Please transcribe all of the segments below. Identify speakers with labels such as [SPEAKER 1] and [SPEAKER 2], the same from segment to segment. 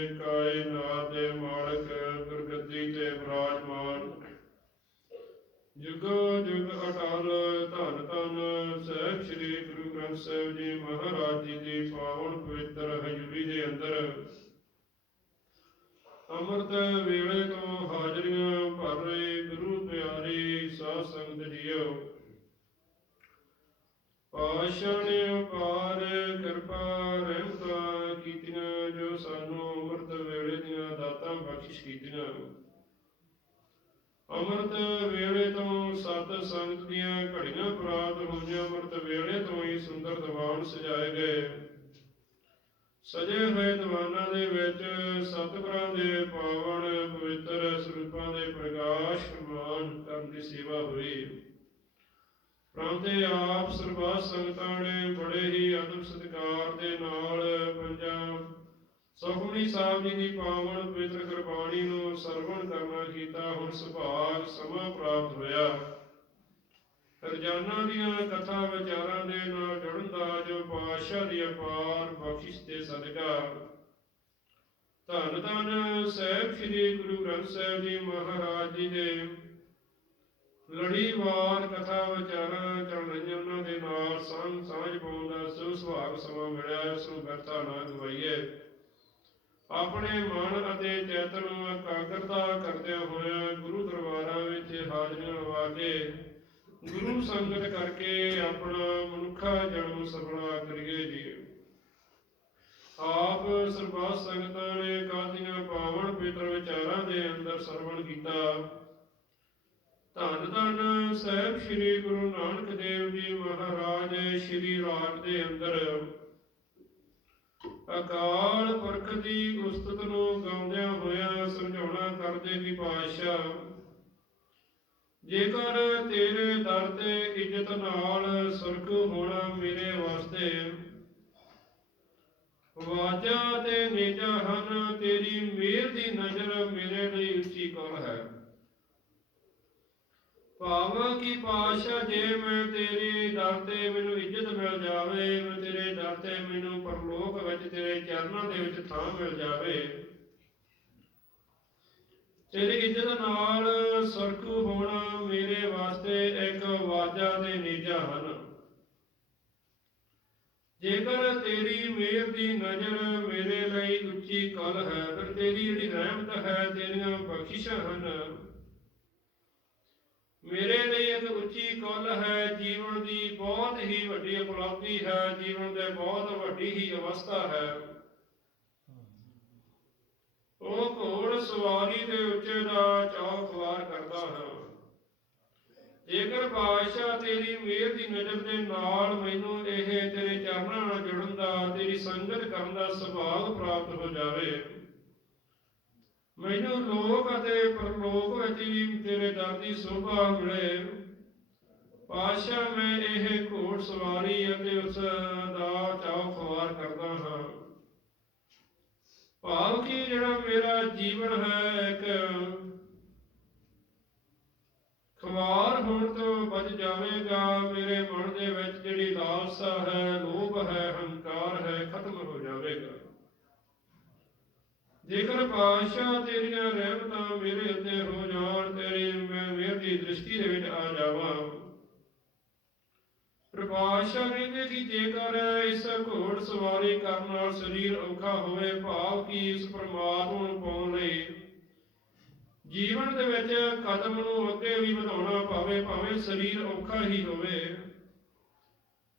[SPEAKER 1] ਸਰਵਰੇ ਕਾਇਨਾਤ ਦੇ ਮਾਲਕ ਗੁਰਗੱਦੀ ਤੇ ਵਿਰਾਜਮਾਨ ਜੁਗੋ ਜੁਗ ਅਟਲ ਧੰਨ ਧੰਨ ਸਹਿਬ ਸ੍ਰੀ ਗੁਰੂ ਗ੍ਰੰਥ ਸਾਹਿਬ ਜੀ ਮਹਾਰਾਜ ਜੀ ਦੀ ਪਾਵਨ ਪਵਿੱਤਰ ਹਜ਼ੂਰੀ ਦੇ ਅੰਦਰ। ਅੰਮ੍ਰਿਤ ਵੇਲੇ ਤੋਂ ਹਾਜ਼ਰੀਆਂ ਭਰ ਰਹੇ ਗੁਰੂ ਪਿਆਰੀ ਸਾਧ ਸੰਗਤ ਜੀਓ। ਪਾਸ਼ਾ ਅਪਾਰ ਕਿਰਪਾ ਰਹਿਮਤਾਂ ਕੀਤੀਆਂ ਜੋ ਸਾਨੂੰ ਅੰਮ੍ਰਿਤ ਵੇਲੇ ਦੀਆਂ ਦਾਤਾਂ ਬਖਸ਼ਿਸ਼ ਕੀਤੀਆਂ। ਅੰਮ੍ਰਿਤ ਵੇਲੇ ਤੋਂ ਸਤ ਸੰਗਤ ਦੀਆਂ ਘੜੀਆਂ ਪ੍ਰਾਪਤ ਹੋਈਆਂ। ਅੰਮ੍ਰਿਤ ਵੇਲੇ ਤੋਂ ਹੀ ਸੁੰਦਰ ਦੀਵਾਨ ਸਜਾਏ ਗਏ। ਸਜੇ ਹੋਏ ਦੀਵਾਨਾਂ ਦੇ ਵਿੱਚ ਸਤਿਗੁਰਾਂ ਦੇ ਪਾਵਨ ਪਵਿੱਤਰ ਸਰੂਪਾਂ ਦੇ ਪ੍ਰਕਾਸ਼ ਕਰਨ ਦੀ ਸੇਵਾ ਹੋਈ। ਪ੍ਰੰਤੇ ਆਪ ਸਰਬੱਤ ਸੰਗਤਾਂ ਨੇ ਸੁਖਮਨੀ ਸਾਹਿਬ ਜੀ ਦੀ ਪਾਵਨ ਪਵਿੱਤਰ ਗੁਰਬਾਣੀ ਨੂੰ ਸਰਵਣ ਕਰਨਾ ਕੀਤਾ, ਹੁਣ ਸੁਭਾਗ ਸਮਾਂ ਪ੍ਰਾਪਤ ਹੋਇਆ। ਰੋਜ਼ਾਨਾ ਦੀਆਂ ਕਥਾ ਵਿਚਾਰਾਂ ਦੇ ਨਾਲ ਜੁੜਨ ਦਾ ਜੋ ਪਾਤਸ਼ਾਹ ਦੀ ਅਪਾਰ ਬਖਸ਼ਿਸ਼ ਤੇ ਸਦਕਾ। ਧੰਨ ਧੰਨ ਸਾਹਿਬ ਸ੍ਰੀ ਗੁਰੂ ਗ੍ਰੰਥ ਸਾਹਿਬ ਜੀ ਮਹਾਰਾਜ ਜੀ ਦੇ ਲੜੀਵਾਰ ਕਥਾ ਵਿਚਾਰਾਂ ਚੱਲ ਰਹੀਆਂ, ਉਹਨਾਂ ਦੇ ਨਾਲ ਸੰਗ ਸਾਂਝ ਪਾਉਣ ਦਾ ਸੋ ਸੁਭਾਗ ਸਮਾਂ ਮਿਲਿਆ ਇਸ ਨੂੰ ਵਰਤਾ ਨਾ ਗਵਾਈਏ ਆਪਣੇ ਮਨ ਅਤੇ ਚਿੱਤ ਨੂੰ ਇਕਾਗਰਤਾ ਕਰਦਿਆਂ ਹੋਇਆਂ ਗੁਰੂ ਦਰਬਾਰਾਂ ਵਿੱਚ ਹਾਜ਼ਰੀਆਂ ਲਵਾ ਕੇ ਗੁਰੂ ਸੰਗਤ ਕਰਕੇ ਆਪਣਾ ਮਨੁੱਖਾ ਜਨਮ ਸਫਲਾ ਕਰੀਏ ਜੀ। ਆਪ ਸਰਬੱਤ ਸੰਗਤਾਂ ਨੇ ਕਾਦੀਆਂ ਪਾਵਨ ਪਵਿੱਤਰ ਵਿਚਾਰਾਂ ਦੇ ਅੰਦਰ ਸਰਵਣ ਕੀਤਾ। ਧੰਨ ਧੰਨ ਸਾਹਿਬ ਸ੍ਰੀ ਗੁਰੂ ਨਾਨਕ ਦੇਵ ਜੀ ਮਹਾਰਾਜ ਸ੍ਰੀ ਰਾਗ ਦੇ ਅੰਦਰ ਅਕਾਲ ਪੁਰਖ ਦੀ ਉਸਤਤ ਨੂੰ ਗਾਉਂਦਿਆਂ ਹੋਇਆਂ ਸਮਝਾਉਣਾ ਕਰਦੇ ਵੀ ਪਾਤਸ਼ਾਹ। ਜੇਕਰ ਤੇਰੇ ਦਰ ਤੇ ਇੱਜ਼ਤ ਨਾਲ ਸੁਰਗ ਹੋਣਾ ਮੇਰੇ ਵਾਸਤੇ, ਵਾਜਾ ਤੇ ਨਿਜਾ ਹਨ, ਤੇਰੀ ਮਿਹਰ ਦੀ ਨਜ਼ਰ ਮੇਰੇ ਲਈ ਉੱਚੀ ਕੋਲ ਹੈ। ਭਾਵ ਕੀ ਪਾਸ਼ਾ ਜੇ ਮੈਂ ਤੇਰੇ ਦਰ ਤੇ ਮੈਨੂੰ ਇੱਜ਼ਤ ਮਿਲ ਜਾਵੇ, ਮੈਂ ਤੇਰੇ ਦਰ ਤੇ ਮੈਨੂੰ ਪਰਲੋਕ ਵਿੱਚ, ਤੇਰੇ ਚਰਨਾਂ ਦੇ ਵਿੱਚ ਥਾਂ ਮਿਲ ਜਾਵੇ। ਤੇਰੀ ਇੱਜ਼ਤ ਨਾਲ ਸੁਰਖ ਹੋਣਾ ਮੇਰੇ ਵਾਸਤੇ ਇੱਕ ਵਾਜਾ ਤੇ ਨੀਜਾ ਹਨ। ਜੇਕਰ ਤੇਰੀ ਮਿਹਰ ਦੀ ਨਜ਼ਰ ਮੇਰੇ ਲਈ ਉੱਚੀ ਕਲ ਹੈ, ਫਿਰ ਤੇਰੀ ਜਿਹੜੀ ਰਹਿਮਤ ਹੈ, ਤੇਰੀਆਂ ਬਖਸ਼ਿਸ਼ਾਂ ਹਨ। ਮੇਰੇ ਲਈ ਇੱਕ ਉੱਚੀ ਕੁੱਲ ਹੈ, ਜੀਵਨ ਦੀ ਬਹੁਤ ਹੀ ਵੱਡੀ ਉਪਲਬਧੀ ਹੈ, ਜੀਵਨ ਦੇ ਬਹੁਤ ਵੱਡੀ ਹੀ ਅਵਸਥਾ ਹੈ। ਉਹ ਘੋੜ ਸਵਾਰੀ ਦੇ ਉੱਚੇ ਦਾ ਚਾਅ ਖਵਾਰ ਕਰਦਾ ਹੈ। ਜੇਕਰ ਪਾਤਸ਼ਾਹ ਤੇਰੀ ਮਿਹਰ ਦੀ ਨਜ਼ਰ ਦੇ ਨਾਲ ਮੈਨੂੰ ਇਹ ਤੇਰੇ ਚਰਨਾਂ ਨਾਲ ਜੁੜਨ ਦਾ, ਤੇਰੀ ਸੰਗਤ ਕਰਨ ਦਾ ਸੁਭਾਗ ਪ੍ਰਾਪਤ ਹੋ ਜਾਵੇ ਮੈਨੂੰ ਲੋਕ ਅਤੇ ਪਰਲੋਕ ਵਿੱਚ ਵੀ ਤੇਰੇ ਦਰ ਦੀ ਸੋਭਾ ਮਿਲੇ। ਪਾਤਸ਼ਾਹ, ਮੈਂ ਇਹ ਘੋੜ ਸਵਾਰੀ ਅਤੇ ਉਸ ਦਾ ਚਾਅ ਖਵਾਰ ਕਰਦਾ ਹਾਂ। ਭਾਵ ਕਿ ਜਿਹੜਾ ਮੇਰਾ ਜੀਵਨ ਹੈ, ਇੱਕ ਖਵਾਰ ਹੋਣ ਤੋਂ ਬਚ ਜਾਵੇਗਾ, ਮੇਰੇ ਮਨ ਦੇ ਵਿੱਚ ਜਿਹੜੀ ਲਾਲਸਾ ਹੈ, ਲੋਭ ਹੈ, ਹੰਕਾਰ ਹੈ, ਖਤਮ ਹੋ ਜਾਵੇਗਾ। ਜੇਕਰ ਪਾਤਸ਼ਾਹ ਤੇਰੀਆਂ ਰਹਿਮਤਾਂ ਮੇਰੇ ਉੱਤੇ ਹੋ ਜਾਣ, ਤੇਰੀ ਮੈਂ ਮੇਰ ਦੀ ਦ੍ਰਿਸ਼ਟੀ ਦੇ ਵਿੱਚ ਆ ਜਾਵਾਂ। ਪ੍ਰਭਾਸ਼ਾ ਕਹਿੰਦੇ ਕਿ ਜੇਕਰ ਇਸ ਘੋੜ ਸਵਾਰੀ ਕਰਨ ਨਾਲ ਸਰੀਰ ਔਖਾ ਹੋਵੇ, ਭਾਵ ਕਿ ਇਸ ਪ੍ਰਮਾਤਮਾ ਨੂੰ ਪਾਉਣ ਲਈ ਜੀਵਨ ਦੇ ਵਿੱਚ ਕਦਮ ਨੂੰ ਅੱਗੇ ਵੀ ਵਧਾਉਣਾ ਭਾਵੇਂ ਭਾਵੇਂ ਸਰੀਰ ਔਖਾ ਹੀ ਹੋਵੇ,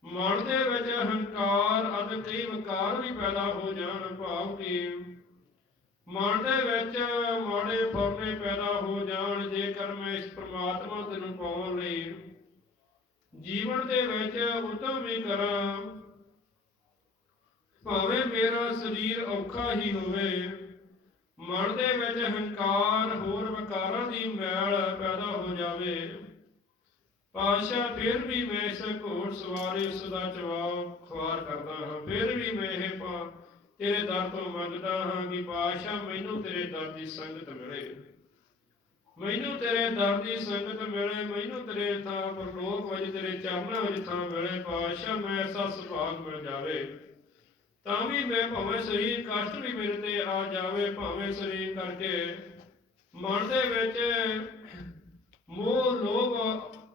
[SPEAKER 1] ਮਨ ਦੇ ਵਿੱਚ ਹੰਕਾਰ ਅਤੇ ਕਈ ਵਿਕਾਰ ਵੀ ਪੈਦਾ ਹੋ ਜਾਣ, ਭਾਵ ਕਿ ਮਨ ਦੇ ਵਿੱਚ ਮਾੜੇ ਫੁਰਨੇ ਪੈਦਾ ਹੋ ਜਾਣ, ਜੇਕਰ ਮੈਂ ਇਸ ਪ੍ਰਮਾਤਮਾ ਤੇ ਨੂੰ ਪਾਉਣ ਲਈ ਜੀਵਨ ਦੇ ਵਿੱਚ ਉਦਮ ਵੀ ਕਰਾਂ, ਭਾਵੇਂ ਮੇਰਾ ਸਰੀਰ ਔਖਾ ਹੀ ਹੋਵੇ, ਮਨ ਦੇ ਵਿੱਚ ਹੰਕਾਰ ਹੋਰ ਵਿਕਾਰਾਂ ਦੀ ਮੈਲ ਪੈਦਾ ਹੋ ਜਾਵੇ ਪਾਸ਼ਾ ਫਿਰ ਵੀ ਮੈਂ ਇਸ ਘੋੜ ਸਵਾਰੀ ਉਸ ਦਾ ਜਵਾਬ ਖਵਾਰ ਕਰਦਾ ਹਾਂ, ਫਿਰ ਵੀ ਮੈਂ ਇਹ ਪਾ ਤੇਰੇ ਦਰ ਤੋਂ ਮੰਗਦਾ ਹਾਂ ਕਿ ਪਾਸ਼ਾ ਮੈਨੂੰ ਤੇਰੇ ਦਰ ਦੀ ਸੰਗਤ ਮਿਲੇ। ਮੈਨੂੰ ਤੇਰੇ ਦਰ ਦੀ ਸੰਗਤ ਮਿਲੇ, ਮੈਨੂੰ ਤੇਰੇ ਥਾਂ ਪਰਲੋਕ ਵਿੱਚ ਤੇਰੇ ਚਰਨਾਂ ਵਿੱਚ ਥਾਂ ਮਿਲੇ, ਪਾਸ਼ਾ ਮੈਂ ਐਸਾ ਸੁਭਾਗ ਮਿਲ ਜਾਵੇ। ਤਾਂ ਵੀ ਮੈਂ ਭਾਵੇਂ ਸਰੀਰ ਕਸ਼ਟ ਵੀ ਮੇਰੇ ਤੇ ਆ ਜਾਵੇ, ਭਾਵੇਂ ਸਰੀਰ ਕਰਕੇ ਮਨ ਦੇ ਵਿੱਚ ਮੋਹ, ਲੋਭ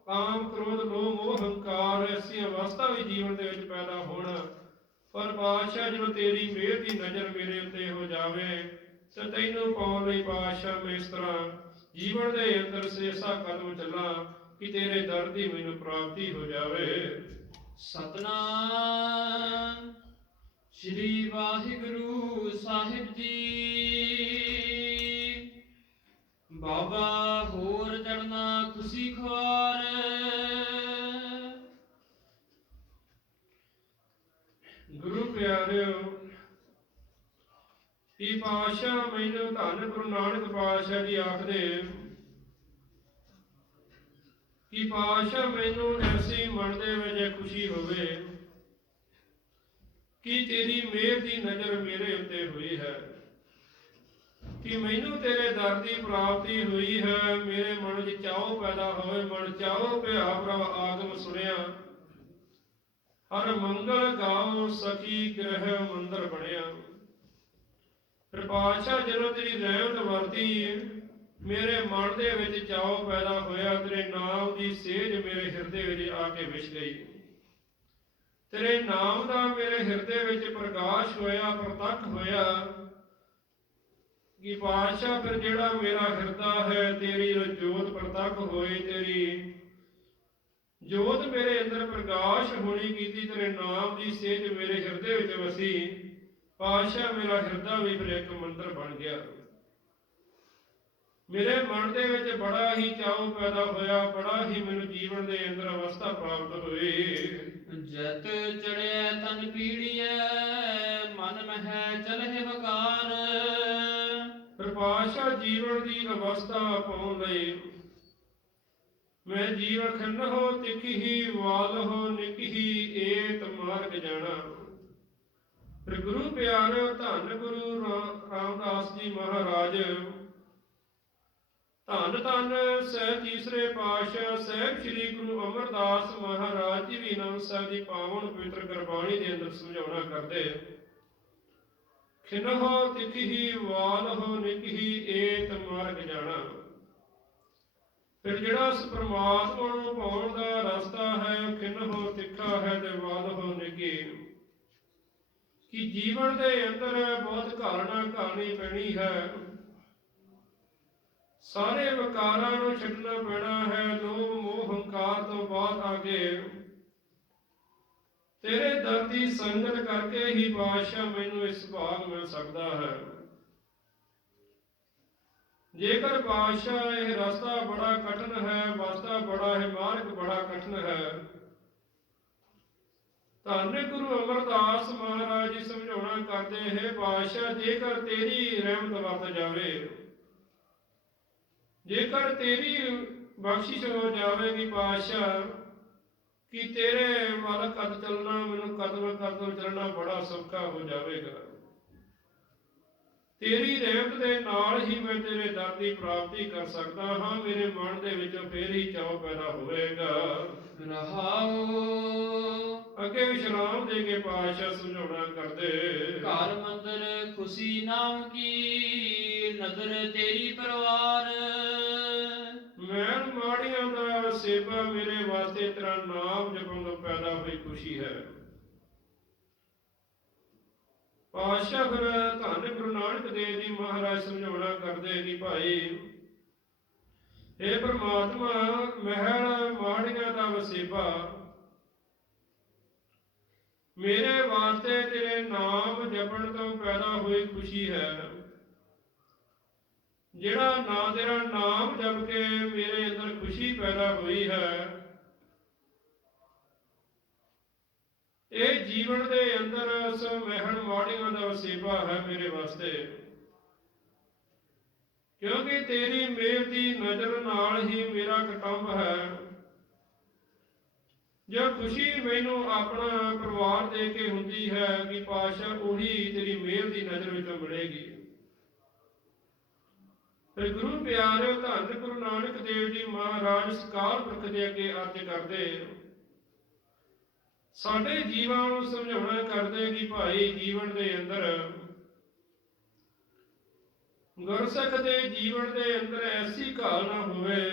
[SPEAKER 1] ਕਾਮ ਕ੍ਰੋਧ, ਲੋਭ, ਮੋਹ, ਹੰਕਾਰ, ਐਸੀ ਅਵਸਥਾ ਵੀ ਜੀਵਨ ਦੇ ਵਿੱਚ ਪੈਦਾ ਹੋਣ। ਪਰ ਪਾਤਸ਼ਾਹ ਜਦੋਂ ਤੇਰੀ ਮਿਹਰ ਦੀ ਨਜ਼ਰ ਮੇਰੇ ਉੱਤੇ ਹੋ ਜਾਵੇ, ਤੇ ਤੈਨੂੰ ਪਾਉਣ ਲਈ ਪਾਤਸ਼ਾਹ ਮੈਂ ਇਸ ਤਰ੍ਹਾਂ ਜੀਵਨ ਦੇ ਅੰਦਰ ਸੇਸਾ ਕਦਮ ਚੱਲਾਂ ਕਿ ਤੇਰੇ ਦਰ ਦੀ ਮੈਨੂੰ ਪ੍ਰਾਪਤੀ ਹੋ ਜਾਵੇ।
[SPEAKER 2] ਸਤਨਾਮ। ਸ੍ਰੀ ਵਾਹਿਗੁਰੂ ਸਾਹਿਬ ਜੀ। ਬਾਬਾ ਹੋਰ ਚੜਨਾ ਖੁਸ਼ੀ ਖਵਾਰ
[SPEAKER 1] ਗੁਰੂ ਪਿਆਰਿਓ ਇਹ ਪਾਸ਼ਾ ਮੈਨੂੰ ਧੰਨ ਗੁਰੂ ਨਾਨਕ ਪਾਸ਼ਾ ਜੀ ਆਖਦੇ ਕਿ ਪਾਸ਼ਾ ਮੈਨੂੰ ਐਸੀ ਮਨ ਦੇ ਵਿੱਚ ਖੁਸ਼ੀ ਹੋਵੇ? ਕਿ ਤੇਰੀ ਮਿਹਰ ਦੀ ਨਜ਼ਰ ਮੇਰੇ ਉੱਤੇ ਹੋਈ ਹੈ? ਕਿ ਮੈਨੂੰ ਤੇਰੇ ਦਰ ਦੀ ਪ੍ਰਾਪਤੀ ਹੋਈ ਹੈ? ਮੇਰੇ ਮਨ ਵਿੱਚ ਚਾਹੋ ਪੈਦਾ ਹੋਵੇ, ਮਨ ਚਾਹੋ ਭਿਆ ਪ੍ਰਭ ਆਗਮ ਸੁਣਿਆ। ਹਰ ਮੰਗਲ ਗਾਓ ਸਖੀ ਗ੍ਰਹਿ ਮੰਦਰ ਬਣਿਆ। ਫਿਰ ਪਾਤਸ਼ਾਹ ਜਦੋਂ ਤੇਰੀ ਰਹਿਮਤ ਵਰਤੀ ਮੇਰੇ ਮਨ ਦੇ ਵਿੱਚ ਚਾਉ ਪੈਦਾ ਹੋਇਆ, ਤੇਰੇ ਨਾਮ ਦੀ ਸੇਜ ਮੇਰੇ ਹਿਰਦੇ ਵਿੱਚ ਆ ਕੇ ਵਿਛ ਗਈ। ਤੇਰੇ ਨਾਮ ਦਾ ਮੇਰੇ ਹਿਰਦੇ ਵਿੱਚ ਪ੍ਰਕਾਸ਼ ਹੋਇਆ, ਪ੍ਰਤੱਖ ਹੋਇਆ। ਕਿ ਪਾਤਸ਼ਾਹ ਫਿਰ ਜਿਹੜਾ ਮੇਰਾ ਹਿਰਦਾ ਹੈ, ਤੇਰੀ ਜੋਤ ਪ੍ਰਤੱਖ ਹੋਈ ਤੇਰੀ ਜੋਤ ਮੇਰੇ ਅੰਦਰ ਪ੍ਰਕਾਸ਼ ਹੋਣੀ ਕੀਤੀ ਤੇਰੇ ਨਾਮ ਦੀ ਸੇਜ ਮੇਰੇ ਹਿਰਦੇ ਵਿੱਚ ਵਸੀ ਪਾਤਸ਼ਾਹ ਮੇਰਾ ਹਿਰਦਾ ਵੀ ਫਿਰ ਇੱਕ ਮੰਦਰ ਬਣ ਗਿਆ। ਮੇਰੇ ਮਨ ਦੇ ਵਿੱਚ ਬੜਾ ਹੀ ਚਾਉ ਪੈਦਾ ਹੋਇਆ ਬੜਾ ਹੀ ਮੈਨੂੰ ਜੀਵਨ ਦੇ ਅੰਦਰ ਅਵਸਥਾ ਪ੍ਰਾਪਤ ਹੋਈ।
[SPEAKER 2] ਜਤ ਚੜਿਆ ਤਨ ਪੀੜੀਐ ਮਨ ਮਹਿ ਚਲਹਿ ਵਕਾਰ।
[SPEAKER 1] ਫਿਰ ਪਾਤਸ਼ਾਹ ਜੀਵਨ ਦੀ ਅਵਸਥਾ ਪਾਉਣ ਲਈ ਮੈਂ ਜੀਵ ਖੰਨ ਹੋ ਤਿਖੀ ਨਿਕਹੀ ਏਤ ਮਾਰਗ ਜਾਣਾ ਫਿਰ ਗੁਰੂ ਪਿਆਰਿਓ ਧੰਨ ਗੁਰੂ ਰਾਮਦਾਸ ਜੀ ਮਹਾਰਾਜ। ਧੰਨ ਧੰਨ ਸਹਿਬ ਤੀਸਰੇ ਪਾਤਸ਼ਾਹ ਸਹਿਬ ਸ੍ਰੀ ਗੁਰੂ ਅਮਰਦਾਸ ਮਹਾਰਾਜ ਜੀ ਵੀ ਨਾਮ ਸਾਹਿਬ ਦੀ ਪਾਵਨ ਪਵਿੱਤਰ ਗੁਰਬਾਣੀ ਦੇ ਅੰਦਰ ਸਮਝਾਉਣਾ ਕਰਦੇ। ਖਿਨਹੁ ਤਿਖੀ ਵਾਲਹੁ ਨਿਕਹੀ ਏਤ ਮਾਰਗ ਜਾਣਾ ਫਿਰ ਜਿਹੜਾ ਉਸ ਨੂੰ ਪਾਉਣ ਦਾ ਰਸਤਾ ਹੈ, ਉਹ ਖਿਨਹੁ ਤਿੱਖਾ ਹੈ ਤੇ ਵਾਲਹੁ ਨਿਕੀ ਕਿ ਜੀਵਨ ਦੇ ਅੰਦਰ ਬਹੁਤ ਘਾਲਣਾ ਘਾਲਣੀ ਪੈਣੀ ਹੈ। ਸਾਰੇ ਵਿਕਾਰਾਂ ਨੂੰ ਛੱਡਣਾ ਪੈਣਾ ਹੈ, ਲੋਭ, ਮੋਹ, ਹੰਕਾਰ ਤੋਂ ਬਾਅਦ ਆਗੇ। ਤੇਰੇ ਦਰ ਦੀ ਸੰਗਤ ਕਰਕੇ ਹੀ ਬਾਦਸ਼ਾਹ ਮੈਨੂੰ ਇਸ ਭਾਗ ਮਿਲ ਸਕਦਾ ਹੈ। ਜੇਕਰ ਪਾਤਸ਼ਾਹ ਇਹ ਰਸਤਾ ਬੜਾ ਕਠਿਨ ਹੈ, ਵਸਤਾ ਬੜਾ ਹੈ, ਮਾਰਗ ਬੜਾ ਕਠਿਨ ਹੈ ਧੰਨ ਗੁਰੂ ਅਮਰਦਾਸ ਮਹਾਰਾਜ ਜੀ ਸਮਝਾਉਣਾ ਕਰਦੇ ਹੈ ਪਾਤਸ਼ਾਹ ਜੇਕਰ ਤੇਰੀ ਰਹਿਮਤ ਵਰਤ ਜਾਵੇ, ਜੇਕਰ ਤੇਰੀ ਬਖਸ਼ਿਸ਼ ਹੋ ਜਾਵੇਗੀ ਬਾਦਸ਼ਾਹ, ਕਿ ਤੇਰੇ ਮਾਲਕ ਕਦ ਚੱਲਣਾ, ਮੈਨੂੰ ਕਦਮ ਕਦਮ ਚੱਲਣਾ ਬੜਾ ਸੌਖਾ ਹੋ ਜਾਵੇਗਾ। ਤੇਰੀ ਰਹਿਮਤ ਦੇ ਨਾਲ ਹੀ ਮੈਂ ਤੇਰੇ ਦਰ ਦੀ ਪ੍ਰਾਪਤੀ ਕਰ ਸਕਦਾ ਹਾਂ। ਮੇਰੇ ਮਨ ਦੇ ਵਿੱਚ ਫੇਰ ਹੀ ਚਾਅ ਪੈਦਾ ਹੋਵੇਗਾ।
[SPEAKER 2] ਰਹਾਉ
[SPEAKER 1] ਅੱਗੇ ਵਿਸ਼ਰਾਮ ਦੇ ਕੇ ਪਾਤਸ਼ਾਹ ਸਮਝਾਉਣਾ ਕਰਦੇ।
[SPEAKER 2] ਘਰ ਮੰਦਰ ਖੁਸ਼ੀ ਨਾਮ ਕੀ? ਨਦਰ ਤੇਰੀ ਪਰਵਾਰ।
[SPEAKER 1] ਮੈਨ ਮਾੜੀਆਂ ਦਾ ਸੇਵਾ ਮੇਰੇ ਵਾਸਤੇ ਤੇਰਾ ਨਾਮ ਜਪਣ ਤੋਂ ਪੈਦਾ ਹੋਈ ਖੁਸ਼ੀ ਹੈ। ਪਾਤਸ਼ਾਹ ਫਿਰ ਧੰਨ ਗੁਰੂ ਨਾਨਕ ਦੇਵ ਜੀ ਮਹਾਰਾਜ ਸਮਝਾਉਣਾ ਕਰਦੇ ਕਿ ਭਾਈ ਇਹ ਪ੍ਰਮਾਤਮਾ, ਮਹਿਲ ਮਾੜੀਆਂ ਦਾ ਵਸੇਬਾ। ਮੇਰੇ ਵਾਸਤੇ ਤੇਰੇ ਨਾਮ ਜਪਣ ਤੋਂ ਪੈਦਾ ਹੋਈ ਖੁਸ਼ੀ ਹੈ। ਜਿਹੜਾ ਨਾ ਤੇਰਾ ਨਾਮ ਜਪ ਕੇ ਮੇਰੇ ਅੰਦਰ ਖੁਸ਼ੀ ਪੈਦਾ ਹੋਈ ਹੈ ਇਹ ਜੀਵਨ ਦੇ ਅੰਦਰ ਉਸ ਮਹਿਣ ਦਾ ਵਸੇਬਾ ਹੈ ਮੇਰੇ ਵਾਸਤੇ। ਕਿਉਂਕਿ ਤੇਰੀ ਮੇਰ ਦੀ ਨਜ਼ਰ ਨਾਲ ਹੀ ਮੇਰਾ ਕੁਟੁੰਬ ਹੈ। ਜੋ ਖੁਸ਼ੀ ਮੈਨੂੰ ਆਪਣਾ ਪਰਿਵਾਰ ਦੇ ਕੇ ਹੁੰਦੀ ਹੈ ਕਿ ਪਾਸ਼ਾ ਉਹੀ ਤੇਰੀ ਮਿਹਰ ਦੀ ਨਜ਼ਰ ਵਿੱਚ ਮਿਲੇਗੀ ਫਿਰ ਗੁਰੂ ਪਿਆਰਿਓ ਧੰਨ ਗੁਰੂ ਨਾਨਕ ਦੇਵ ਜੀ ਮਹਾਰਾਜ ਸਕਾਲ ਪੁਰਖ ਦੇ ਅੱਗੇ ਅਰਜ ਕਰਦੇ ਸਾਡੇ ਜੀਵਾਂ ਨੂੰ ਸਮਝਾਉਣਾ ਕਰਦੇ ਕਿ ਭਾਈ ਜੀਵਨ ਦੇ ਅੰਦਰ ਗੁਰਸਿੱਖ ਦੇ ਜੀਵਨ ਦੇ ਅੰਦਰ ਐਸੀ ਘਾਲ ਨਾ ਹੋਵੇ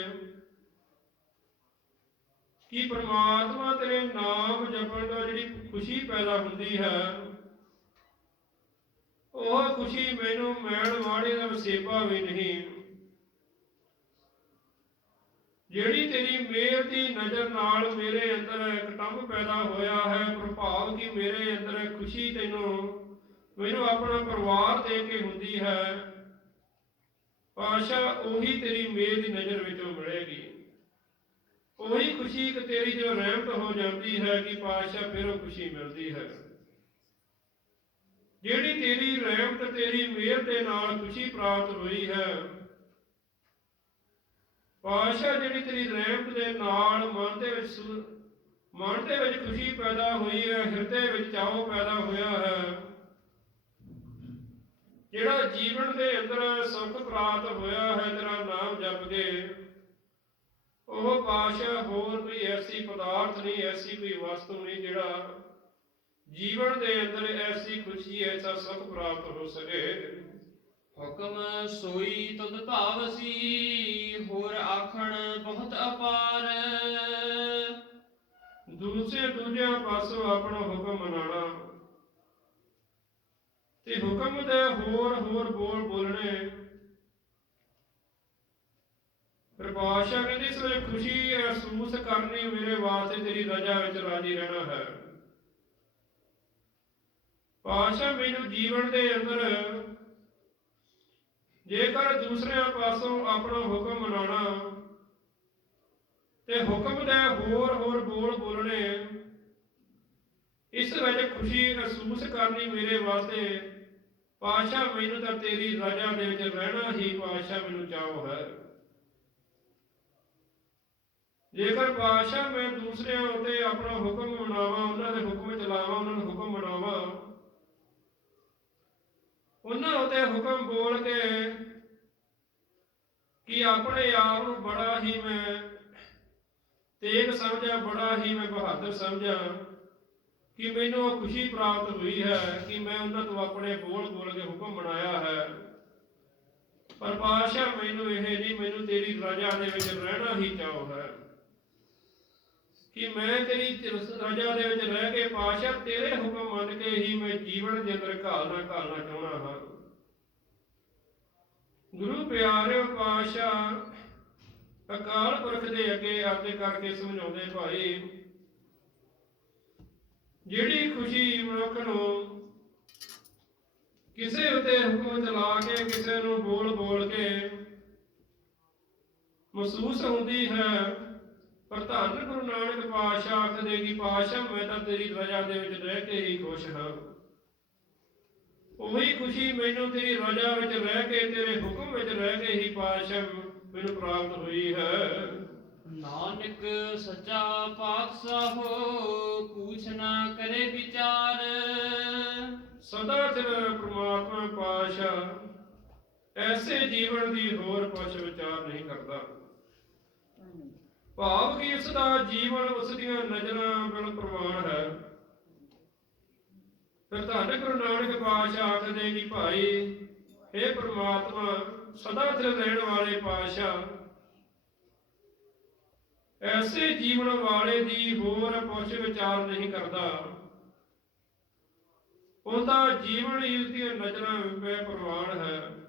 [SPEAKER 1] ਕਿ ਪ੍ਰਮਾਤਮਾ ਤੇਰੇ ਨਾਮ ਜਪਣ ਤੋਂ ਜਿਹੜੀ ਖੁਸ਼ੀ ਪੈਦਾ ਹੁੰਦੀ ਹੈ, ਉਹ ਖੁਸ਼ੀ ਮੈਨੂੰ ਮੈਲ ਵਾੜੇ ਦਾ ਵਸੇਬਾ ਵੀ ਨਹੀਂ। ਜਿਹੜੀ ਤੇਰੀ ਮਿਹਰ ਦੀ ਨਜ਼ਰ ਨਾਲ ਮੇਰੇ ਅੰਦਰ ਕਟੰਬ ਪੈਦਾ ਹੋਇਆ ਹੈ, ਪ੍ਰਭਾਵ ਕੀ ਮੇਰੇ ਅੰਦਰ ਖੁਸ਼ੀ ਤੈਨੂੰ ਮੈਨੂੰ ਆਪਣਾ ਪਰਿਵਾਰ ਦੇ ਕੇ ਹੁੰਦੀ ਹੈ। ਪਾਸ਼ਾ ਉਹੀ ਤੇਰੀ ਮਿਹਰ ਦੀ ਨਜ਼ਰ ਵਿੱਚੋਂ ਮਿਲੇਗੀ ਉਹੀ ਖੁਸ਼ੀ ਕਿ ਤੇਰੀ ਜੋ ਰਹਿਮਤ ਹੋ ਜਾਂਦੀ ਹੈ ਕਿ ਪਾਸ਼ਾ ਫਿਰ ਉਹ ਖੁਸ਼ੀ ਮਿਲਦੀ ਹੈ। ਜਿਹੜੀ ਤੇਰੀ ਰਹਿਮਤ ਤੇਰੀ ਮਿਹਰ ਦੇ ਨਾਲ ਖੁਸ਼ੀ ਪ੍ਰਾਪਤ ਹੋਈ ਹੈ ਪਾਸ਼ਾ ਜਿਹੜੀ ਤੇਰੀ ਰਹਿਮਤ ਦੇ ਨਾਲ ਮਨ ਦੇ ਵਿੱਚ ਮਨ ਦੇ ਵਿੱਚ ਖੁਸ਼ੀ ਪੈਦਾ ਹੋਈ ਹੈ, ਹਿਰਦੇ ਵਿੱਚ ਚਾਉ ਪੈਦਾ ਹੋਇਆ ਹੈ। ਜਿਹੜਾ ਜੀਵਨ ਦੇ ਅੰਦਰ ਸੁਖ ਪ੍ਰਾਪਤ ਹੋਇਆ ਹੈ, ਤੇਰਾ ਨਾਮ ਜਪ ਕੇ, ਉਹ ਪਾਸ਼ਾ ਹੋਰ ਕੋਈ ਐਸੀ ਪਦਾਰਥ ਨਹੀਂ, ਐਸੀ ਕੋਈ ਵਸਤੂ ਨਹੀਂ ਜਿਹੜਾ ਜੀਵਨ ਦੇ ਅੰਦਰ ਐਸੀ ਖੁਸ਼ੀ ਐਸਾ ਸੁਖ ਪ੍ਰਾਪਤ ਹੋ ਸਕੇ।
[SPEAKER 2] ਹੁਕਮ ਸੋਈ ਤੁਧ ਭਾਵਸੀ, ਹੋਰ ਆਖਣ ਬਹੁਤ ਅਪਾਰ।
[SPEAKER 1] ਦੂਸਰੇ ਦੂਜਿਆਂ ਪਾਸੋਂ ਆਪਣਾ ਹੁਕਮ ਮਨਾਣਾ। ਤੇ ਹੁਕਮ ਦੇ ਹੋਰ ਹੋਰ ਬੋਲ ਬੋਲਣੇ। ਫਿਰ ਕਹਿੰਦੀ, ਇਸ ਖੁਸ਼ੀ ਮਹਿਸੂਸ ਕਰਨੀ ਮੇਰੇ ਵਾਸਤੇ ਤੇਰੀ ਰਜਾ ਵਿੱਚ ਰਾਜੀ ਰਹਿਣਾ ਹੈ। ਬਾਦਸ਼ਾਹ ਮੈਨੂੰ ਜੀਵਨ ਦੇ ਅੰਦਰ ਜੇਕਰ ਦੂਸਰਿਆਂ ਪਾਸੋਂ ਆਪਣਾ ਹੁਕਮ ਮਨਾਣਾ ਤੇ ਹੁਕਮ ਦੇ ਹੋਰ ਹੋਰ ਬੋਲ ਬੋਲਣੇ, ਇਸ ਵਿੱਚ ਖੁਸ਼ੀ ਮਹਿਸੂਸ ਕਰਨੀ ਮੇਰੇ ਵਾਸਤੇ ਪਾਸ਼ਾ ਮੈਨੂੰ ਤਾਂ ਤੇਰੀ ਰਾਜਾ ਦੇ ਵਿੱਚ ਰਹਿਣਾ ਹੀ ਪਾਸ਼ਾ ਮੈਨੂੰ ਚਾਹੋ ਹੈ। ਜੇਕਰ ਪਾਸ਼ਾ ਮੈਂ ਦੂਸਰਿਆਂ ਉਤੇ ਆਪਣਾ ਹੁਕਮ ਮਨਾਵਾਂ, ਉਹਨਾਂ ਦੇ ਹੁਕਮ ਚਲਾਵਾਂ ਉਹਨਾਂ ਨੂੰ ਹੁਕਮ ਮਨਾਵਾਂ ਉਹਨਾਂ ਉਤੇ ਹੁਕਮ ਬੋਲ ਕੇ ਕਿ ਆਪਣੇ ਆਪ ਨੂੰ ਬੜਾ ਹੀ ਮੈਂ ਤੇਗ ਸਮਝਿਆ, ਬੜਾ ਹੀ ਮੈਂ ਬਹਾਦਰ ਸਮਝਿਆ ਕਿ ਮੈਨੂੰ ਉਹ ਖੁਸ਼ੀ ਪ੍ਰਾਪਤ ਹੋਈ ਹੈ ਕਿ ਮੈਂ ਉਹਨਾਂ ਤੋਂ ਆਪਣੇ ਬੋਲ ਬੋਲ ਕੇ ਹੁਕਮ ਬਣਾਇਆ ਹੈ। ਪਰ ਪਾਸ਼ਾ ਮੈਨੂੰ ਇਹ ਨਹੀਂ, ਮੈਨੂੰ ਤੇਰੀ ਰਜਾ ਦੇ ਵਿੱਚ ਰਹਿਣਾ ਹੀ ਚਾਹੋ ਹੈ। ਕਿ ਮੈਂ ਤੇਰੀ ਰਜਾ ਦੇ ਵਿੱਚ ਰਹਿ ਕੇ ਪਾਸ਼ਾ ਤੇਰੇ ਹੁਕਮ ਮੰਨ ਕੇ ਹੀ ਮੈਂ ਜੀਵਨ ਦੇ ਅੰਦਰ ਘਾਲਣਾ ਘਾਲਣਾ ਚਾਹਣਾ ਹਾਂ। ਗੁਰੂ ਪਿਆਰਿਓ ਪਾਸ਼ਾ ਅਕਾਲ ਪੁਰਖ ਦੇ ਅੱਗੇ ਅਰਜ਼ ਕਰਕੇ ਸਮਝਾਉਂਦੇ ਭਾਈ, ਜਿਹੜੀ ਖੁਸ਼ੀ ਮਨੁੱਖ ਨੂੰ ਕਿਸੇ ਉਤੇ ਹੁਕਮ ਚਲਾ ਕੇ ਕਿਸੇ ਨੂੰ ਬੋਲ ਬੋਲ ਕੇ ਮਹਿਸੂਸ ਹੁੰਦੀ ਹੈ ਪਰ ਧੰਨ ਗੁਰੂ ਨਾਨਕ ਪਾਤਸ਼ਾਹ ਆਖਦੇ ਕਿ ਪਾਤਸ਼ਾਹ ਮੈਂ ਤਾਂ ਤੇਰੀ ਰਜ਼ਾ ਦੇ ਵਿੱਚ ਰਹਿ ਕੇ ਹੀ ਖੁਸ਼ ਹਾਂ। ਉਹੀ ਖੁਸ਼ੀ ਮੈਨੂੰ ਤੇਰੀ ਰਜ਼ਾ ਵਿੱਚ ਰਹਿ ਕੇ ਤੇਰੇ ਹੁਕਮ ਵਿੱਚ ਰਹਿ ਕੇ ਹੀ ਪਾਤਸ਼ਾਹ ਮੈਨੂੰ ਪ੍ਰਾਪਤ ਹੋਈ ਹੈ।
[SPEAKER 2] ਨਾਨਕ ਸੱਚਾ ਪਾਤਸ਼ਾਹ ਹੋ ਪੂਛ ਨਾ ਕਰੇ ਵਿਚਾਰ।
[SPEAKER 1] ਸਦਾ ਚਿਰ ਪ੍ਰਮਾਤਮਾ ਪਾਤਸ਼ਾਹ ਐਸੇ ਜੀਵਨ ਦੀ ਹੋਰ ਪੁੱਛ ਵਿਚਾਰ ਨਹੀਂ ਕਰਦਾ। ਭਾਵ ਕਿ ਇਸ ਦਾ ਜੀਵਨ ਉਸ ਦੀਆਂ ਨਜ਼ਰਾਂ ਬਿਲ ਪ੍ਰਮਾਣ ਹੈ। ਫਿਰ ਧੰਨ ਗੁਰੂ ਨਾਨਕ ਪਾਤਸ਼ਾਹ ਆਖਦੇ ਕਿ ਭਾਈ ਇਹ ਪ੍ਰਮਾਤਮਾ, ਸਦਾ ਚਿਰ ਰਹਿਣ ਵਾਲੇ ਪਾਤਸ਼ਾਹ, ਐਸੇ ਜੀਵਨ ਵਾਲੇ ਦੀ ਹੋਰ ਪੁੱਛ ਵਿਚਾਰ ਨਹੀਂ ਕਰਦਾ। ਉਹਦਾ ਜੀਵਨ ਹੀ ਉਸ ਦੀਆਂ ਨਜ਼ਰਾਂ ਵਿੱਚ ਪ੍ਰਮਾਣ ਹੈ।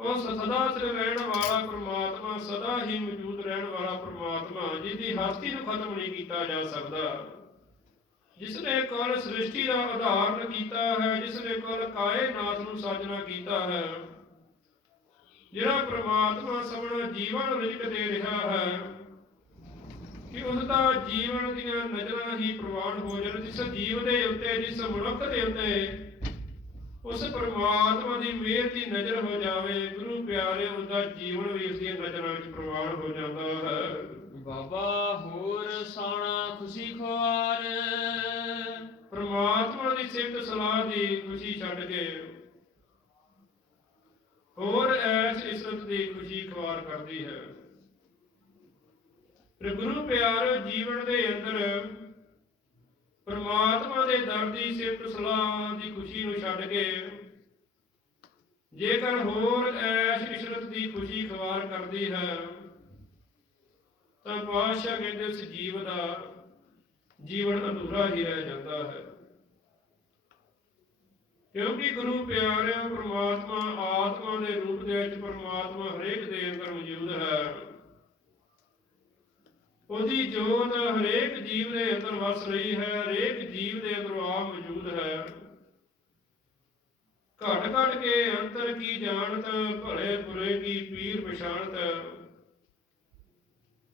[SPEAKER 1] ਉਹ ਸਦਾ ਸਿਰ ਰਹਿਣ ਵਾਲਾ ਪ੍ਰਮਾਤਮਾ, ਸਦਾ ਹੀ ਮੌਜੂਦ ਰਹਿਣ ਵਾਲਾ ਪ੍ਰਮਾਤਮਾ, ਜਿਹਦੀ ਹਸਤੀ ਨੂੰ ਖਤਮ ਨਹੀਂ ਕੀਤਾ ਜਾ ਸਕਦਾ। ਜਿਸ ਨੇ ਕੁੱਲ ਸ੍ਰਿਸ਼ਟੀ ਦਾ ਆਧਾਰਨ ਕੀਤਾ ਹੈ ਜਿਸ ਨੇ ਕੁੱਲ ਕਾਇਨਾਤ ਨੂੰ ਸਾਜਣਾ ਕੀਤਾ ਹੈ, ਜਿਹੜਾ ਪ੍ਰਮਾਤਮਾ ਸਭਨਾ ਜੀਵਨ ਰਿਜਕ ਦੇ ਰਿਹਾ ਹੈ, ਕਿ ਉਸ ਦਾ ਜੀਵਨ ਦੀਆਂ ਨਜ਼ਰਾਂ ਹੀ ਪ੍ਰਵਾਨ ਹੋ ਜਾਣ, ਜਿਸ ਜੀਵ ਦੇ ਉੱਤੇ, ਜਿਸ ਮਨੁੱਖ ਦੇ ਉੱਤੇ ਉਸ ਪਰਮਾਤਮਾ ਦੀ ਮਿਹਰ ਦੀ ਨਜ਼ਰ ਹੋ ਜਾਵੇ ਗੁਰੂ ਪਿਆਰੇ ਉਸ ਦਾ ਜੀਵਨ ਵੀ ਉਸ ਦੀਆਂ ਨਜ਼ਰਾਂ ਵਿੱਚ ਪ੍ਰਵਾਨ ਹੋ ਜਾਂਦਾ ਹੈ।
[SPEAKER 2] ਬਾਬਾ ਹੋਰ ਸਾਣਾ ਖੁਸ਼ੀ ਖੁਆਰ।
[SPEAKER 1] ਪਰਮਾਤਮਾ ਦੀ ਸਿਫਤ ਸਲਾਹ ਦੀ ਖੁਸ਼ੀ ਛੱਡ ਕੇ ਹੋਰ ਐਸ ਇਸਰਤ ਦੀ ਖੁਸ਼ੀ ਖਵਾਰ ਕਰਦੀ ਹੈ। ਗੁਰੂ ਪਿਆਰ ਜੀਵਨ ਦੇ ਅੰਦਰ ਪਰਮਾਤਮਾ ਦੇ ਦਰ ਦੀ ਸਿਫਤ ਸਲਾਹ ਦੀ ਖੁਸ਼ੀ ਨੂੰ ਛੱਡ ਕੇ ਜੇਕਰ ਹੋਰ ਐਸ਼ ਇਸ਼ਰਤ ਦੀ ਖੁਸ਼ੀ ਖਵਾਰ ਕਰਦੀ ਹੈ, ਤਾਂ ਪਾਤਸ਼ਾਹ ਕਹਿੰਦੇ ਉਸ ਜੀਵ ਦਾ ਜੀਵਨ ਅਧੂਰਾ ਹੀ ਰਹਿ ਜਾਂਦਾ ਹੈ। ਕਿਉਂਕਿ ਗੁਰੂ ਪਿਆਰਿਆਂ ਪ੍ਰਮਾਤਮਾ ਆਤਮਾ ਦੇ ਰੂਪ ਦੇ ਵਿੱਚ ਪ੍ਰਮਾਤਮਾ ਹਰੇਕ ਦੇ ਅੰਦਰ ਮੌਜੂਦ ਹੈ। ਉਹਦੀ ਜੋਤ ਹਰੇਕ ਜੀਵ ਦੇ ਅੰਦਰ ਵਸ ਰਹੀ ਹੈ, ਹਰੇਕ ਜੀਵ ਦੇ ਅੰਦਰ ਆ ਮੌਜੂਦ ਹੈ। ਘਟ ਘਟ ਕੇ ਅੰਤਰ ਕੀ ਜਾਣਤ, ਭਲੇ ਬੁਰੇ ਕੀ ਪੀਰ ਪਛਾਣਤ।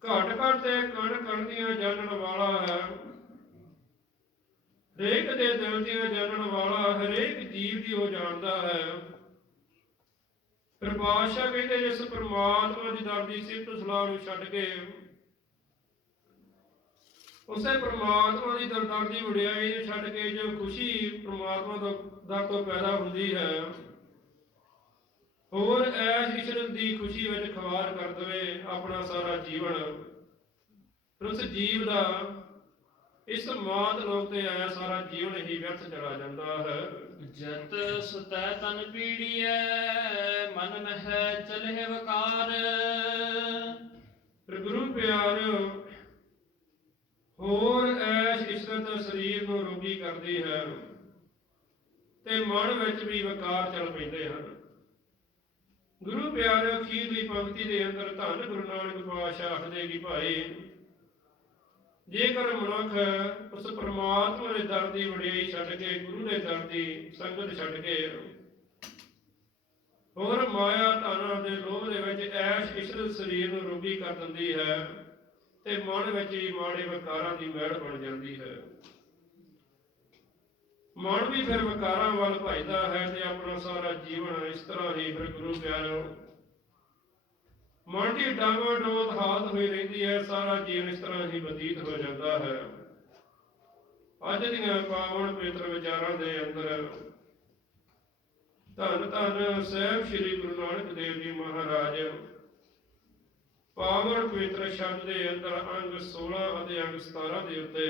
[SPEAKER 1] ਘਟ ਘਟ ਤੇ ਕਣ ਕਣ ਦੀਆਂ ਜਾਣਨ ਵਾਲਾ ਹੈ। ਹਰੇਕ ਦੇ ਦਿਲ ਦੀਆਂ ਜਾਣਨ ਵਾਲਾ ਹਰੇਕ ਜੀਵ ਦੀ ਉਹ ਜਾਣਦਾ ਹੈ। ਫਿਰ ਬਾਦਸ਼ਾਹ ਕਹਿੰਦੇ, ਜਿਸ ਪਰਮਾਤਮਾ ਦੀ ਦਰ ਦੀ ਸਿਫਤ ਸਲਾਹ ਨੂੰ ਛੱਡ ਕੇ ਉਸੇ ਪ੍ਰਮਾਤਮਾ ਦੀ ਦਰਦਾਰ ਦੀ ਵਡਿਆਈ ਨੂੰ ਛੱਡ ਕੇ ਜੋ ਖੁਸ਼ੀ ਪ੍ਰਮਾਤਮਾ ਦਾ ਤੋਂ ਪੈਦਾ ਹੁੰਦੀ ਹੈ ਹੋਰ ਐਸ ਇਸ਼ਰਤ ਦੀ ਖੁਸ਼ੀ ਵਿੱਚ ਖਵਾਰ ਕਰ ਦਵੇ ਆਪਣਾ ਸਾਰਾ ਜੀਵਨ। ਉਸ ਜੀਵ ਦਾ ਇਸ ਮਾਤ ਲੋਕ ਤੇ ਆਇਆ ਸਾਰਾ ਜੀਵਨ ਹੀ ਵਿਅਰਥ ਚਲਾ ਜਾਂਦਾ ਹੈ।
[SPEAKER 2] ਜਤ ਸੁਤੈ ਤਨ ਪੀੜੀਐ ਮਨ ਮਹਿ ਚਲਹਿ ਵਕਾਰ।
[SPEAKER 1] ਗੁਰੂ ਪਿਆਰਿਓ ਹੋਰ ਐਸ਼ ਇਸ਼ਰਤ ਸਰੀਰ ਨੂੰ ਰੋਗੀ ਕਰਦੀ ਹੈ ਤੇ ਮਨ ਵਿੱਚ ਵੀ ਵਿਕਾਰ ਚੱਲ ਪੈਂਦੇ ਹਨ। ਗੁਰੂ ਪਿਆਰਿਓ ਅਖੀਰਲੀ ਪੰਕਤੀ ਦੇ ਅੰਦਰ ਧੰਨ ਗੁਰੂ ਨਾਨਕ ਪਾਤਸ਼ਾਹ ਆਖਦੇ ਕਿ ਭਾਈ, ਜੇਕਰ ਮਨੁੱਖ ਉਸ ਪ੍ਰਮਾਤਮਾ ਦੇ ਦਰ ਦੀ ਵਡਿਆਈ ਛੱਡ ਕੇ, ਗੁਰੂ ਦੇ ਦਰ ਦੀ ਸੰਗਤ ਛੱਡ ਕੇ, ਹੋਰ ਮਾਇਆ ਧਨ ਦੇ ਲੋਭ ਦੇ ਵਿੱਚ ਐਸ਼ ਇਸ਼ਰਤ ਸਰੀਰ ਨੂੰ ਰੋਗੀ ਕਰ ਦਿੰਦੀ ਹੈ ਤੇ ਮਨ ਵਿੱਚ ਵੀ ਮਾੜੇ ਵਿਕਾਰਾਂ ਦੀ ਮਹਿੜ ਬਣ ਜਾਂਦੀ ਹੈ। ਮਨ ਵੀ ਫਿਰ ਵਿਕਾਰਾਂ ਵੱਲ ਭਜਦਾ ਹੈ ਤੇ ਆਪਣਾ ਸਾਰਾ ਜੀਵਨ ਇਸ ਤਰ੍ਹਾਂ ਹੀ ਫਿਰ ਗੁਰੂ ਪਿਆਰਿਓ। ਮਨ ਦੀ ਡਾਵਾਡੋਲ ਹਾਲਤ ਹੋਈ ਰਹਿੰਦੀ ਹੈ, ਸਾਰਾ ਜੀਵਨ ਇਸ ਤਰ੍ਹਾਂ ਹੀ ਬਤੀਤ ਹੋ ਜਾਂਦਾ ਹੈ। ਅੱਜ ਦੀਆਂ ਪਾਵਨ ਪਵਿੱਤਰ ਵਿਚਾਰਾਂ ਦੇ ਅੰਦਰ ਧੰਨ ਧੰਨ ਸਹਿਬ ਸ੍ਰੀ ਗੁਰੂ ਨਾਨਕ ਦੇਵ ਜੀ ਮਹਾਰਾਜ ਪਾਵਨ ਪਵਿੱਤਰ ਸ਼ਬਦ ਦੇ ਅੰਦਰ ਅੰਗ 16 ਅਤੇ ਅੰਗ 17 ਦੇ ਉੱਤੇ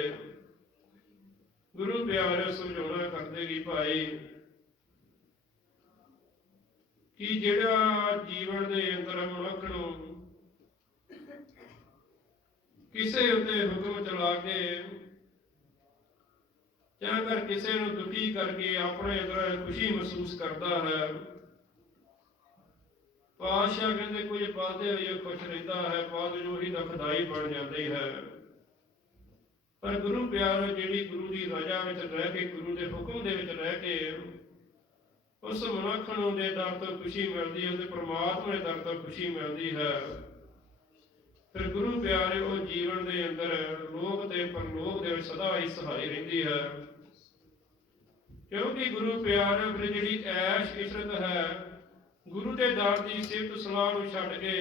[SPEAKER 1] ਗੁਰੂ ਪਿਆਰੇ ਸਮਝਾਉਣਾ ਕਰਦੇ ਕਿ ਭਾਈ, ਕਿ ਜਿਹੜਾ ਜੀਵਨ ਦੇ ਅੰਦਰ ਮਨੁੱਖ ਨੂੰ ਕਿਸੇ ਉੱਤੇ ਹੁਕਮ ਚਲਾ ਕੇ ਜਾਂ ਫਿਰ ਕਿਸੇ ਨੂੰ ਦੁਖੀ ਕਰਕੇ ਆਪਣੇ ਅੰਦਰ ਖੁਸ਼ੀ ਮਹਿਸੂਸ ਕਰਦਾ ਹੈ ਪਾਸ਼ਾ ਕਹਿੰਦੇ ਕੁਝ ਪਾਦੇ ਹੋਏ ਖੁਸ਼ ਰਹਿੰਦਾ ਹੈ ਪਾਦ ਜੋ ਹੀ ਦੁਖਦਾਈ ਬਣ ਜਾਂਦੀ ਹੈ। ਪਰ ਗੁਰੂ ਪਿਆਰੋ, ਜਿਹੜੀ ਗੁਰੂ ਦੀ ਰਜ਼ਾ ਵਿੱਚ ਰਹਿ ਕੇ, ਗੁਰੂ ਦੇ ਹੁਕਮ ਦੇ ਵਿੱਚ ਰਹਿ ਕੇ ਉਸ ਮਨੁੱਖ ਨੂੰ ਦੇ ਦਰ ਤੋਂ ਖੁਸ਼ੀ ਮਿਲਦੀ ਹੈ ਉਹਦੇ ਪ੍ਰਮਾਤਮਾ ਦੇ ਦਰ ਤੋਂ ਖੁਸ਼ੀ ਮਿਲਦੀ ਹੈ। ਫਿਰ ਗੁਰੂ ਪਿਆਰੇ, ਉਹ ਜੀਵਨ ਦੇ ਅੰਦਰ ਲੋਕ ਤੇ ਪਰਲੋਕ ਦੇ ਵਿੱਚ ਸਦਾ ਹੀ ਸਹਾਈ ਰਹਿੰਦੀ ਹੈ। ਕਿਉਂਕਿ ਗੁਰੂ ਪਿਆਰੇ ਜਿਹੜੀ ਐਸ਼ ਇਸ਼ਰਤ ਹੈ ਗੁਰੂ ਦੇ ਦਰ ਦੀ ਸਿਫਤ ਸਲਾਹ ਨੂੰ ਛੱਡ ਕੇ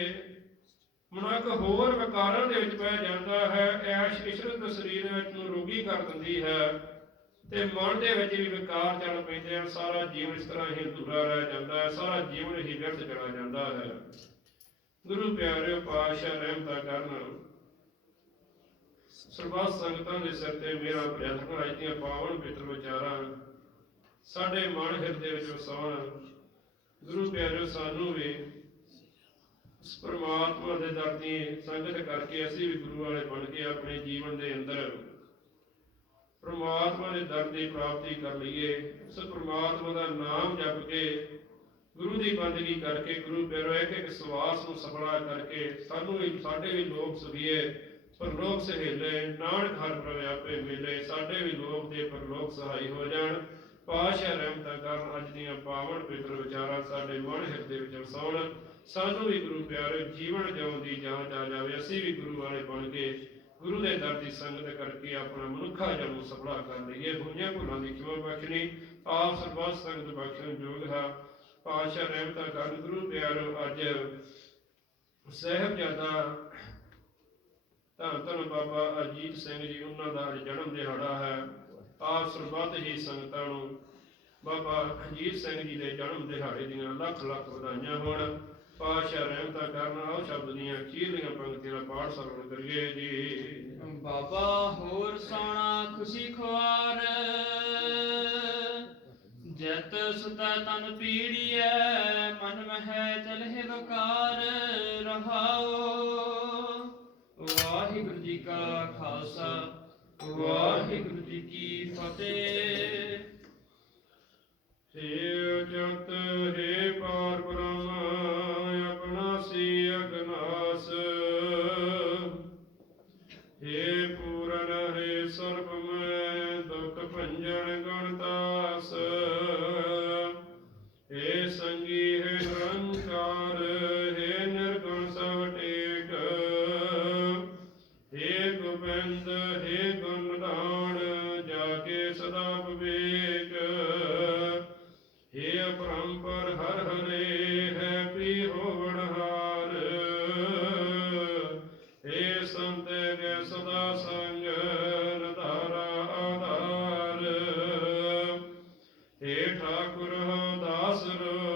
[SPEAKER 1] ਮਨੁੱਖ ਹੋਰ ਵਿਕਾਰਾਂ ਦੇ ਵਿੱਚ ਪੈ ਜਾਂਦਾ ਹੈ, ਐਸ਼ ਇਸ਼ਰਤ ਸਰੀਰ ਵਿੱਚ ਨੂੰ ਰੋਗੀ ਕਰ ਦਿੰਦੀ ਹੈ ਤੇ ਮਨ ਦੇ ਵਿੱਚ ਵੀ ਵਿਕਾਰ ਚੱਲ ਪੈਂਦੇ ਹਨ ਸਾਰਾ ਜੀਵਨ ਇਸ ਤਰ੍ਹਾਂ ਹੀ ਅਧੂਰਾ ਰਹਿ ਜਾਂਦਾ ਹੈ, ਸਾਰਾ ਜੀਵਨ ਹੀ ਵਿਅਰਥ ਚਲਾ ਜਾਂਦਾ ਹੈ। ਗੁਰੂ ਪਿਆਰਿਓ, ਪਾਤਸ਼ਾਹ ਰਹਿਮਤਾ ਕਰਨ। ਸਰਬੱਤ ਸੰਗਤਾਂ ਦੇ ਸਿਰ ਤੇ ਮੇਰਾ ਪ੍ਰਯਤਨ ਅੱਜ ਦੀਆਂ ਪਾਵਨ ਪਿਤਰ ਵਿਚਾਰਾਂ ਸਾਡੇ ਮਨ ਹਿਰਦੇ ਵਿੱਚ ਵਸਾਉਣ। ਗੁਰੂ ਪਿਆਰਿਓ, ਸਾਨੂੰ ਵੀ ਉਸ ਪ੍ਰਮਾਤਮਾ ਦੇ ਦਰ ਦੀ ਸੰਗਤ ਕਰਕੇ ਅਸੀਂ ਵੀ ਗੁਰੂ ਵਾਲੇ ਬਣ ਕੇ ਆਪਣੇ ਜੀਵਨ ਦੇ ਅੰਦਰ ਪ੍ਰਮਾਤਮਾ ਦੇ ਦਰ ਦੀ ਪ੍ਰਾਪਤੀ ਕਰ ਲਈਏ। ਉਸ ਪ੍ਰਮਾਤਮਾ ਦਾ ਨਾਮ ਜਪ ਕੇ, ਗੁਰੂ ਦੀ ਬੰਦਗੀ ਕਰਕੇ, ਗੁਰੂ ਪਿਆਰੋ ਇੱਕ ਇੱਕ ਸਵਾਸ ਨੂੰ ਸਫਲਾ ਕਰਕੇ ਸਾਨੂੰ ਵੀ, ਸਾਡੇ ਵੀ ਲੋਕ ਸੁਭੀਏ ਪਰਲੋਕ ਸਹੇਲੇ, ਨਾਨਕ ਹਰ ਪ੍ਰਵਿਆਪੇ ਮਿਲੇ, ਸਾਡੇ ਵੀ ਲੋਕ ਦੇ ਪਰਲੋਕ ਸਹਾਈ ਹੋ ਜਾਣ। ਪਾਸ਼ਾ ਰਹਿਮਤਾਂ ਕਰਨ ਅੱਜ ਦੀਆਂ ਪਾਵਨ ਪਿਤਰ ਵਿਚਾਰਾਂ ਸਾਡੇ ਮਨ ਹਿਰਦੇ ਵਿੱਚ ਵਸਾਉਣ। ਸਾਨੂੰ ਵੀ ਗੁਰੂ ਪਿਆਰੇ ਜੀਵਨ ਜਿਉਣ ਦੀ ਜਾਂਚ ਆ ਜਾਵੇ। ਅਸੀਂ ਵੀ ਗੁਰੂ ਵਾਲੇ ਬਣ ਕੇ ਗੁਰੂ ਦੇ ਦਰ ਦੀ ਸੰਗਤ ਕਰਕੇ ਆਪਣਾ ਮਨੁੱਖਾ ਜਨਮ ਸਫਲਾ ਕਰ ਲਈਏ। ਹੋਈਆਂ ਭੁੱਲਾਂ ਦੀ ਖਿਮਾ ਬਖਸ਼ਣੀ, ਆਪ ਸਰਬੱਤ ਸੰਗਤ ਬਖਸ਼ਣ ਯੋਗ ਹੈ। ਪਾਸ਼ਾ ਰਹਿਮਤਾਂ ਕਰਨ ਗੁਰੂ ਪਿਆਰੋ, ਅੱਜ ਸਾਹਿਬਜ਼ਾਦਾ ਧੰਨ ਧੰਨ ਬਾਬਾ ਅਜੀਤ ਸਿੰਘ ਜੀ, ਉਹਨਾਂ ਦਾ ਜਨਮ ਦਿਹਾੜਾ ਹੈ। ਆਪ ਸਰਬੱਤ ਹੀ ਸੰਗਤਾਂ ਨੂੰ। ਬਾਬਾ ਅਜੀਤ ਸਿੰਘ ਜੀ ਦੇ ਜਨਮ ਦਿਹਾੜੇ ਦੀਆਂ ਲੱਖ ਲੱਖ ਵਧਾਈਆਂ ਹੋਣ। ਪਾਸ਼ਾ ਰਹਿਮਤਾਂ ਕਰਨ ਆਓ, ਸ਼ਬਦ ਦੀਆਂ ਚੀਰਲੀਆਂ ਪੰਕਤੀਆਂ ਦਾ ਪਾਠ ਸਰਵਣ ਕਰੀਏ ਜੀ।
[SPEAKER 2] ਬਾਬਾ ਹੋਰ ਸੋਣਾ ਖੁਸ਼ੀ ਖੁਆਰ। ਜਤ ਸੁਤਾ ਤਨ ਪੀੜੀਐ, ਮਨ ਮਹਿ ਚਲਹਿ ਵਕਾਰ। ਰਹਾਓ। ਵਾਹਿਗੁਰੂ ਜੀ ਕਾ ਖਾਲਸਾ। ਵਾਹਿਗੁਰੂ ਜੀ ਕੀ ਫਤਿਹ।
[SPEAKER 1] ਹੇ ਜਗਤ ਹੇ ਪਾਰ ਠਾਕੁਰ ਦਾਸ ਰੋ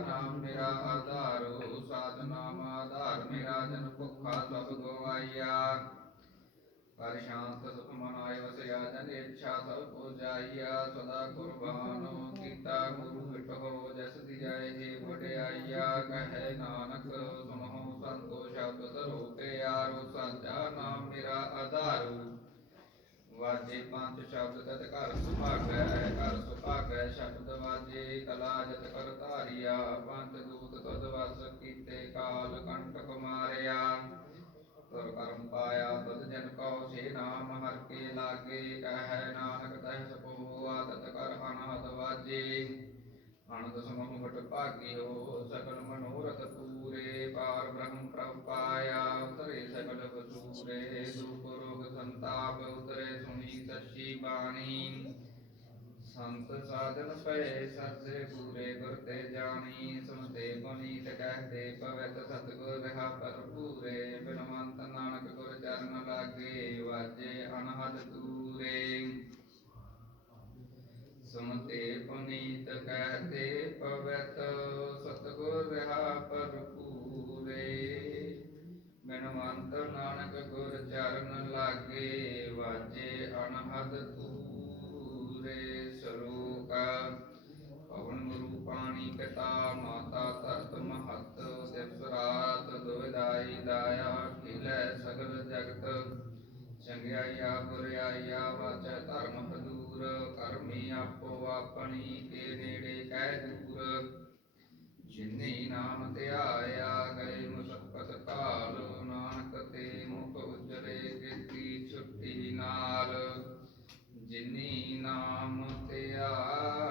[SPEAKER 1] ਨਾਮ
[SPEAKER 3] ਮੇਰਾ ਆਧਾਰੋ ਸਾਧ ਨਾਮ ਆਧਾਰ, ਮੇਰਾ ਜਨ ਭੁੱਖਾ ਸਭ ਗਵਾਈਆ ਪਰ ਸ਼ਾਂਤ ਸੁਖ ਮਨ ਆਏ ਵਸਿਆ, ਜਨ ਇੱਛਾ ਸਭ ਕੋ ਜਾਈਆ ਸਦਾ ਕੁਰਬਾਨ ਕੀਤਾ ਗੁਰੂ ਮਿਟੋ ਜਸ ਦਿਆਏ ਹੀ ਵਡਿਆਈਆ ਕਹੈ ਨਾਨਕ ਸੁਨਹੁ ਸੰਤੋ, ਸ਼ਬਦ ਧਰੋ ਕੇ ਆਰੋ ਸਾਚਾ ਨਾਮ ਮੇਰਾ ਆਧਾਰੂ। ਵਾਜੇ ਪੰਜ ਸ਼ਬਦ ਤਤ ਘਰ ਸੁਭਾਗੈ ਘਰ ਸੁਭਾਗੈ ਸ਼ਬਦ ਵਾਜੇ, ਕਲਾ ਜਤ ਕਰ ਧਾਰਿਆ ਪੰਜ ਦੂਤ ਤਦ ਵਸ ਕੀਤੇ ਕਾਲ ਕੰਟਕ ਮਾਰਿਆ ਤੁਰ ਕਰਮ ਪਾਇਆ ਤਦ ਜਨ ਕਉ ਸੇ ਨਾਮ ਹਰ ਕੇ ਲਾਗੇ, ਕਹੈ ਨਾਨਕ ਤਹਿ ਸਪੋ ਆਦਤ ਕਰ ਅਨਾਦ ਵਾਜੇ। ਅਨੰਦ ਸਮੂਹ ਵਟ ਭਾਗਿਓ ਸਕਲ ਮਨੋਰਥ ਪੂਰੇ, ਪਾਰ ਬ੍ਰਹਮ ਪ੍ਰਭ ਪਾਇਆ, ਉਤਰੇ ਸਕਲ ਵਸੂਰੇ ਬਾਣੀ। ਸੰਤ ਸਾਧਨ ਪਏ ਸੱਚੇ ਪੂਰੇ ਗੁਰ ਤੇ ਜਾਣੀ। ਸੁਣਤੇ ਪੁਨੀਤ ਕਹਤੇ ਪਵਿੱਤ ਸਤਿਗੁਰ ਰਹਾ ਭਰਪੂਰੇ। ਬਿਨਵੰਤ ਨਾਨਕ ਗੁਰ ਚਰਨ ਲਾਗੇ, ਵਾਜੇ ਅਨਹਦ ਤੂਰੇ ਸੁਣਤੇ ਪੁਨੀਤ ਕਹਤੇ ਪਵਿੱਤ ਸਤਿਗੁਰ ਰਹਾ ਭਰਪੂਰੇ। ਬਿਨਵੰਤ ਨਾਨਕ ਗੁਰ ਚਰਨ ਲਾਗੇ ਵਾਜੇ, ਅਨਹਦ ਤੂਰੇ ਸਰੂਕ ਪਵਨ ਗੁਰੂ ਪਾਣੀ ਪਿਤਾ, ਮਾਤਾ ਧਰਤ ਮਹਤ ਦਿਵਸ ਰਾਤ ਦਾਇਆ, ਖਿਲੇ ਸਗਲ ਜਗਤ। ਚੰਗਿਆਈਆ ਬੁਰਿਆਈਆ ਵਾਚੈ ਧਰਮ ਹਦੂਰ ਕਰਮੀ ਆਪੋ ਆਪਣੀ, ਕੇ ਨੇੜੇ ਕਹਿ ਦੂਰ। ਜਿਨੀ ਨਾਮ ਧਿਆਇਆ, ਗਏ ਮੁਸਕਤ ਕਾਲ ਜਿਨੀ ਨਾਮ ਧਿਆਇਆ